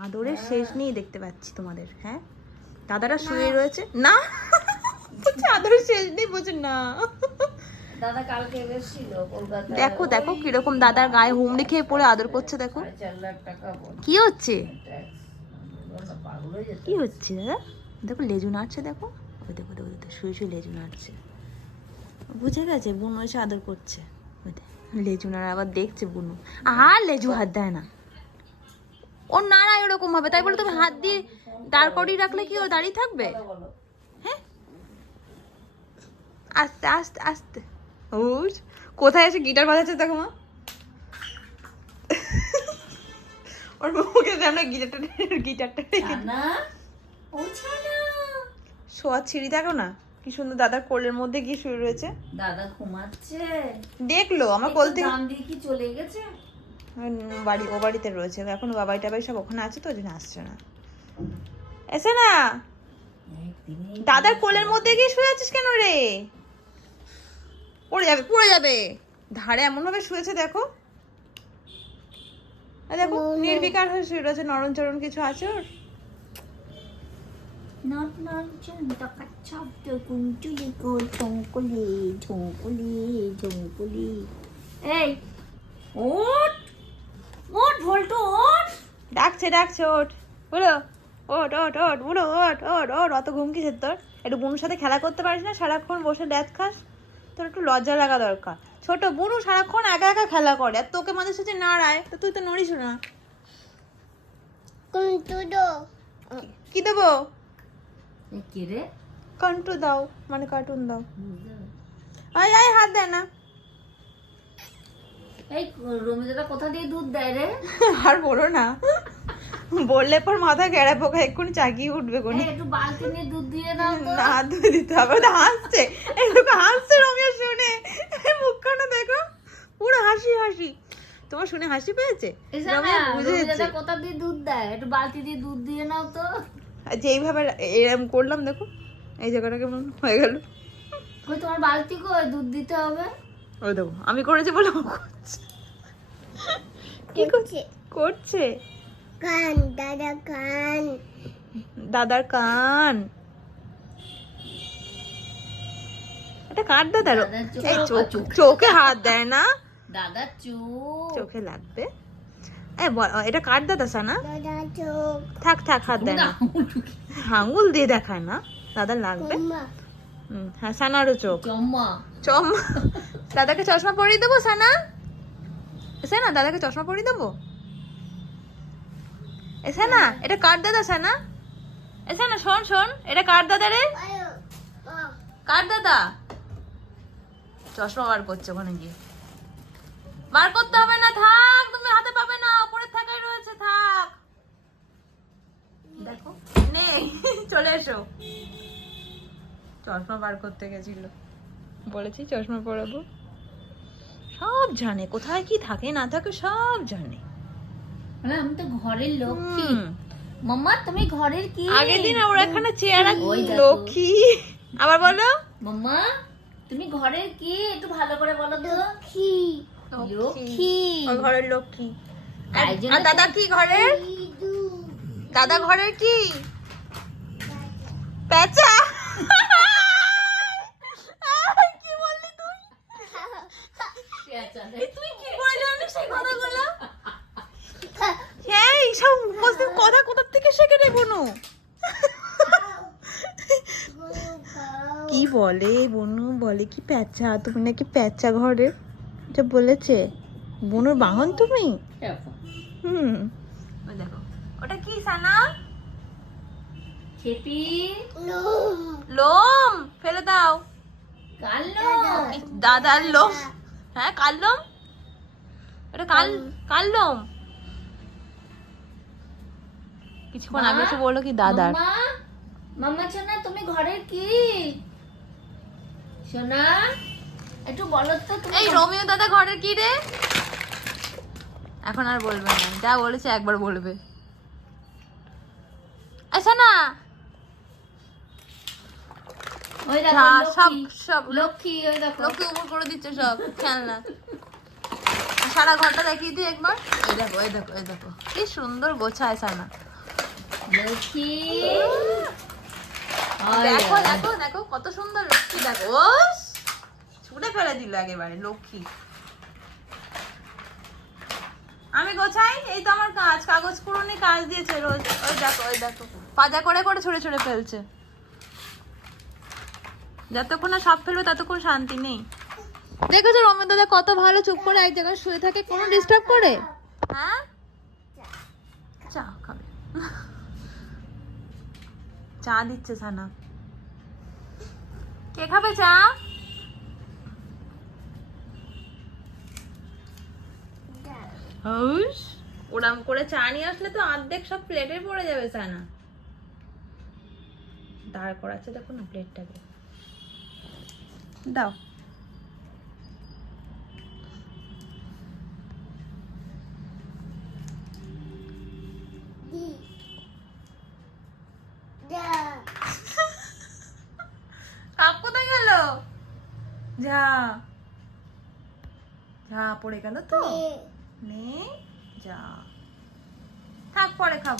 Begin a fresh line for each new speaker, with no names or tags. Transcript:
আদরের শেষ নেই দেখতে পাচ্ছি তোমাদের হ্যাঁ? দাদারা শুয়ে রয়েছে? না? আদরের শেষ নেই বলছে না।
দাদা কালকে এসেছিল কলকাতা
দেখো দেখো কীরকম দাদার গায়ে হুমড়ি খেয়ে পড়ে আদর করছে দেখো। কি হচ্ছে?
হয়ে
কি হচ্ছে। দাদা? দেখো লেজু নাড়ছে দেখো। ওই দেখো দেখো দেখো শুয়ে শুয়ে লেজু নাড়ছে। বুঝে গেছে বুনু এসে আদর করছে। লেজু নাড়া আবার দেখছে বুনু। আর লেজু হাত দেয় না। ও নাড়ায় ওরকম হবে। তাই বলে তুমি হাত দিয়ে দাঁড় করিয়ে রাখলে কি ও দাঁড়িয়ে থাকবে? হ্যাঁ? আস্তে আস্তে আস্তে। ও কোথায় এসে গিটার বাজাচ্ছে দেখো মা। ওর মুখে আমরা গিটারটা গিটারটা শোয়ার ছিঁড়ি দেখো না? কি সুন্দর দাদার কোলের মধ্যে গিয়ে শুয়ে রয়েছে।
দাদা ঘুমাচ্ছে।
দেখল আমার কোল থেকে
কি চলে গেছে?
বাড়ি ও বাড়িতে রয়েছে। এখন বাবাই টাবাই সব ওখানে আছে তো ওই জন্য আসছে না। এসে না! দাদার কোলের মধ্যে গিয়ে শুয়ে আছিস কেন রে? পড়ে যাবে পড়ে যাবে। ধারে এমন ভাবে শুয়েছে দেখো। দেখো নির্বিকার হয়ে শুয়ে রয়েছে নরম চরণ কিছু আছে ওর?
ওট ওট ভল্টু ওট
ডাকছে ডাকছে ওঠ। বলো। ওট ওট ওট বুড়ো ওট ওট ওট অত ঘুম কিসের তোর? একটু বুনুর সাথে খেলা করতে পারিস না? সারাক্ষণ বসে ড্যাথ খাস? তোর একটু লজ্জা লাগা দরকার। ছোট বুনু সারাক্ষণ একা একা খেলা করে। আর তোকে মাঝে সাথে নাড়ায়। তো তুই তো নড়িস না। কি দেবো?
কে রে?
কন্টু দাও। মানে কার্টুন দাও। আয় আয় হাত দেয় না।
এই রমিদাদা কোথা দিয়ে দুধ দেয় রে?
আর বলো না। বললে পর মাথা গেড়া পোকা এক্ষুনি চাকিয়ে উঠবে কোনি
একটু বালতি নিয়ে দুধ দিয়ে দাও তো।
না ধুয়ে দিতে হবে ওটা হাসছে। এরকম হাসছে রমিয়া শুনে। মুখখানা দেখো পুরো হাসি হাসি। তোমার শুনে হাসি পেয়েছে?
কোথা দিয়ে দুধ দেয়? একটু বালতি দিয়ে দুধ দিয়ে নাও তো।
যেইভাবে এরম করলাম দেখো এই জায়গাটা কেমন হয়ে গেল।
তোমার বালতি কই? দুধ দিতে হবে?
ওই দেখো আমি করেছি বলে ও করছে। কি করছে। করছে?
কান দাদা কান।
দাদার কান। এটা কার দাদার?
চোখ-
এই চোখ
চোখ।
চোখে হাত দেয় না?
দাদা চুপ
চোখে লাগবে? এটা কার দাদা সানা?
দাদা
থাক থাক হাত দেয় না। আঙুল দিয়ে দেখায় না। দাদা লাগবে? হুম, হ্যাঁ সানারও চোখ।
চম্মা।
চম দাদাকে চশমা পরিয়ে দেবো, সানা? এসে না দাদাকে চশমা পরিয়ে দেবো? এসে না এটা কার দাদা, সানা? এসে না শোন শোন, এটা কার দাদা রে? কার দাদা? চশমা বার করছে ওখানে গিয়ে। বার করতে হবে না, থাক, তুমি হাতে পাবে না উপরে থাকাই রয়েছে, থাক। দেখো, নেই, চলে এসো। চশমা বার করতে গেছিল। বলেছি চশমা পরাবো। সব জানে কোথায় কি থাকে না থাকে সব জানে।
মানে আমি তো ঘরের লক্ষ্মী। মাম্মা তুমি ঘরের কি?
আগের দিন ওরা এখানে চেয়ারা লক্ষ্মী। আবার বলো।
মাম্মা তুমি ঘরের কি? একটু ভালো করে বলো তো।
কি
লক্ষ্মী।
ঘরের লক্ষ্মী। আর দাদা কি ঘরের? দাদা ঘরের কি? পেঁচা আয়, কি বললি তুই এই তুই কি করে জানিস এই কথাগুলো হ্যাঁ এইসব উপস্থিত কথা কোথা থেকে শেখে রে বনু? কি বলে বনু? বলে কি পেঁচা তুমি নাকি পেঁচা ঘরে? এটা বলেছে। বনুর বাহন তুমি? হুম। দেখো। ওটা কি সানা?
খেপি?
লোম।
লোম? ফেলে দাও। দাদার লোম। হ্যাঁ কার লোম এটা কাল কার কিছুক্ষণ আগে এসে বলল কি দাদার।
মাম্মা সোনা তুমি ঘরের কি? সোনা একটু বলো তো তুমি
এই রোমিও দাদা ঘরের কি রে? এখন আর বলবে না যা বলেছে একবার বলবে আচ্ছা না
ওই
সব সব
লক্ষ্মী। ওই দেখো।
লোকে উপর করে দিচ্ছে সব খেলনা। সারা ঘরটা দেখিয়ে দিই একবার। এই দেখো এই দেখো এই দেখো। কি সুন্দর গোছায় সানা
লক্ষ্মী।
দেখো দেখো দেখো কত সুন্দর লক্ষ্মী দেখো। ছুটে ফেলে দিল একেবারে লক্ষ্মী। আমি গোছাই এই তো আমার কাজ কাগজ পুরনি কাজ দিয়েছে রোজ। ওই দেখো ওই দেখো। পাজা করে করে ছুঁড়ে ছুড়ে ফেলছে। যতক্ষণ না সব ফেলবে ততক্ষণ শান্তি নেই। দেখেছ রমেন দাদা কত ভালো চুপ করে এক জায়গায় শুয়ে থাকে কোনো ডিস্টার্ব করে? হ্যাঁ? চা। খাবে। চা দিচ্ছে সানা। কে খাবে চা? ওরাম করে চা নিয়ে আসলে তো অর্ধেক সব প্লেটে পড়ে যাবে সানা। দাঁড় করাচ্ছে দেখো না প্লেটটাকে দাও। কাপ কোথায় গেল? যা যা পড়ে গেল তো? নেই যা থাক পরে খাব।